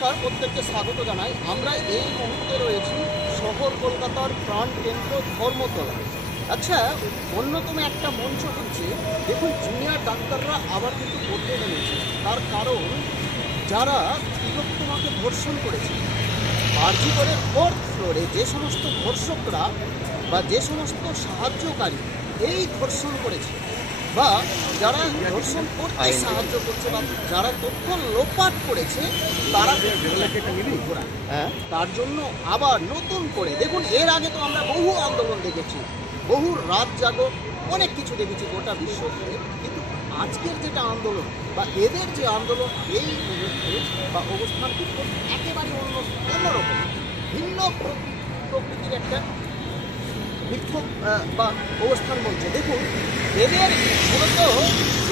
নমস্কার, প্রত্যেককে স্বাগত জানাই। আমরা এই মুহূর্তে রয়েছি শহর কলকাতার প্রাণকেন্দ্র ধর্মতলা। আচ্ছা, অন্যতম একটা মঞ্চ হচ্ছে, দেখুন জুনিয়র ডাক্তাররা আবার কিন্তু করতে নেমেছে। তার কারণ যারা তিলোত্তমাকে ধর্ষণ করেছে, আরজি করে 4th ফ্লোরে যে সমস্ত ধর্ষকরা বা যে সমস্ত সাহায্যকারী এই ধর্ষণ করেছে বা যারা ধর্ষণ করতে সাহায্য করছে বা যারা তথ্য লোপাট করেছে, তারা তার জন্য আবার নতুন করে দেখুন, এর আগে তো আমরা বহু আন্দোলন দেখেছি, বহু রাত জাগো, অনেক কিছু দেখেছি গোটা বিশ্ব জুড়ে। কিন্তু আজকের যেটা আন্দোলন বা এদের যে আন্দোলন, এই মুহূর্তে বা অবস্থান বিক্ষোভ একেবারে অন্যরকম, ভিন্ন প্রকৃতির একটা বিক্ষোভ বা অবস্থান বলছে। দেখুন, এদের মূলত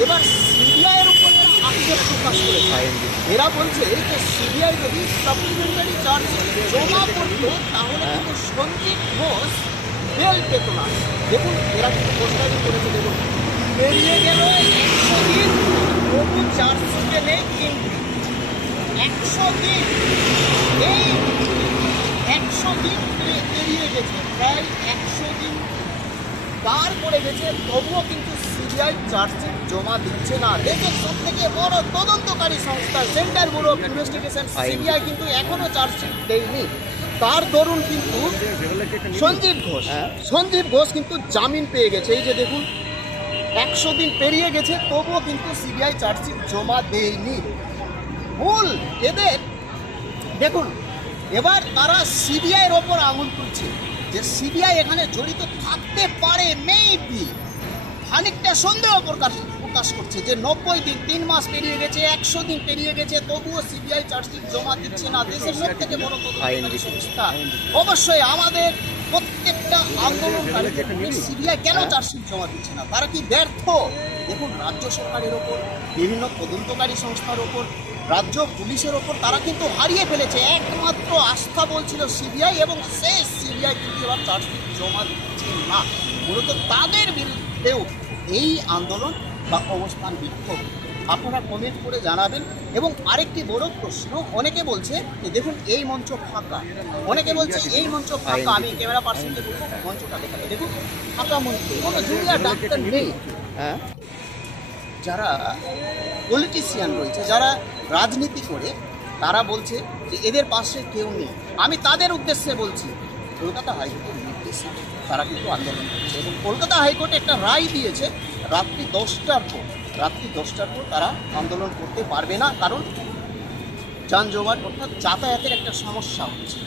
এবার সিবিআইয়ের উপর আক্ষেপ প্রকাশ করেছে। এরা বলছে যে সিবিআই যদি সাপ্লিমেন্টারি চার্জ জমা করত, তাহলে কিন্তু সঞ্জীব ঘোষ বেল পেত না। দেখুন, এরা কিন্তু প্রস্তাবিত করেছে। দেখুন, পেরিয়ে গেল 100 দিন, তবু চার্জশিটে নেই এন্ট্রি। 100 দিন, এই 100 দিন পেরিয়ে গেছে, প্রায় 100 দিন পার করে গেছে, তবুও কিন্তু সিবিআই চার্জশিট জমা দিচ্ছে না। দেশের সব থেকে বড় তদন্তকারী সংস্থা central bureau of investigation CBI কিন্তু এখনো চার্জশিট দেয়নি। তার দরুন কিন্তু সঞ্জীব ঘোষ কিন্তু জামিন পেয়ে গেছে। এই যে দেখুন, 100 দিন পেরিয়ে গেছে, তবুও কিন্তু সিবিআই চার্জশিট জমা দেয়নি। মূল এদের দেখুন, এবার তারা সিবিআইয়ের ওপর আঙুল তুলছে যে সিবিআই এখানে জড়িত থাকতে পারে, মেবি খানিকটা সন্দেহ প্রকাশ করছে যে 90 দিন, 3 মাস পেরিয়ে গেছে, 100 দিন পেরিয়ে গেছে, তবুও সিবিআই চার্জশিট জমা দিচ্ছে না। দেশের সব থেকে বড় তদন্তকারী সংস্থা। অবশ্যই আমাদের প্রত্যেকটা আন্দোলনকারী সিবিআই কেন চার্জশিট জমা দিচ্ছে না? তারা কি ব্যর্থ? দেখুন, রাজ্য সরকারের ওপর, বিভিন্ন তদন্তকারী সংস্থার ওপর, রাজ্য পুলিশের ওপর তারা কিন্তু হারিয়ে ফেলেছে। একমাত্র আস্থা বলছিল সিবিআই, এবং সেই সিবিআই কিন্তু এবার চার্জশিট জমা দিচ্ছে না। মূলত তাদের বিরুদ্ধেও এই আন্দোলন বা অবস্থান বিক্ষোভ। আপনারা কমেন্ট করে জানাবেন। এবং আরেকটি বড় প্রশ্ন, অনেকে বলছে যে দেখুন এই মঞ্চ ফাঁকা, অনেকে বলছে এই মঞ্চ ফাঁকা। আমি ক্যামেরা পার্সনকে বলবো মঞ্চটা দেখাতে। দেখুন, ফাঁকা মঞ্চ, কোনো জুনিয়র ডাক্তার নেই। হ্যাঁ, যারা পলিটিশিয়ান রয়েছে, যারা রাজনীতি করে, তারা বলছে যে এদের পাশে কেউ নেই। আমি তাদের উদ্দেশ্যে বলছি, কলকাতা হাইকোর্টের নির্দেশে তারা কিন্তু আন্দোলন করছে এবং কলকাতা হাইকোর্টে একটা রায় দিয়েছে রাত্রি 10টার পর তারা আন্দোলন করতে পারবে না, কারণ যানজট অর্থাৎ যাতায়াতের একটা সমস্যা হচ্ছে।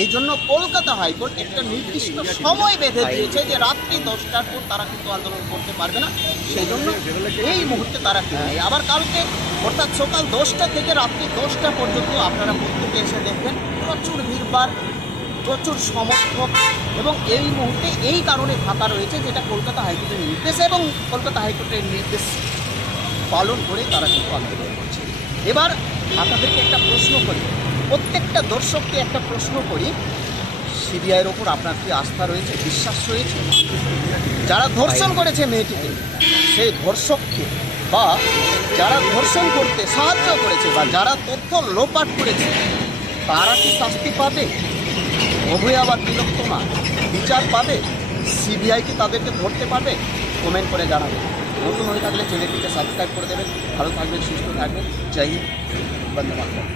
এই জন্য কলকাতা হাইকোর্ট একটা নির্দিষ্ট সময় বেঁধে দিয়েছে যে রাত্রি 10টার পর তারা কিন্তু আন্দোলন করতে পারবে না। সেই জন্য এই মুহূর্তে তারা নেই। আবার কালকে অর্থাৎ সকাল 10টা থেকে রাত্রি 10টা পর্যন্ত আপনারা প্রত্যেকে এসে দেখবেন প্রচুর ভিড়ভাড়, প্রচুর সমর্থক, এবং এই মুহূর্তে এই কারণে ফাঁকা রয়েছে যেটা কলকাতা হাইকোর্টের নির্দেশ, এবং কলকাতা হাইকোর্টের নির্দেশ পালন করে তারা কিন্তু আন্দোলন করছে। এবার আপনাদেরকে একটা প্রশ্ন করি, প্রত্যেকটা দর্শককে একটা প্রশ্ন করি, সিবিআইয়ের ওপর আপনার কি আস্থা রয়েছে, বিশ্বাস রয়েছে? যারা ধর্ষণ করেছে মেয়েটিকে, সেই ধর্ষককে বা যারা ধর্ষণ করতে সাহায্য করেছে বা যারা তথ্য লোপাট করেছে, তারা কি শাস্তি পাবে? অভয়া বা তিলোত্তমা বিচার পাবে? সিবিআই কি তাদেরকে ধরতে পারবে? কমেন্ট করে জানাবেন। নতুন হয়ে থাকলে চ্যানেলটিকে সাবস্ক্রাইব করে দেবেন। ভালো থাকবেন, সুস্থ থাকবেন। জয় হিন্দ, বন্দে মাতরম।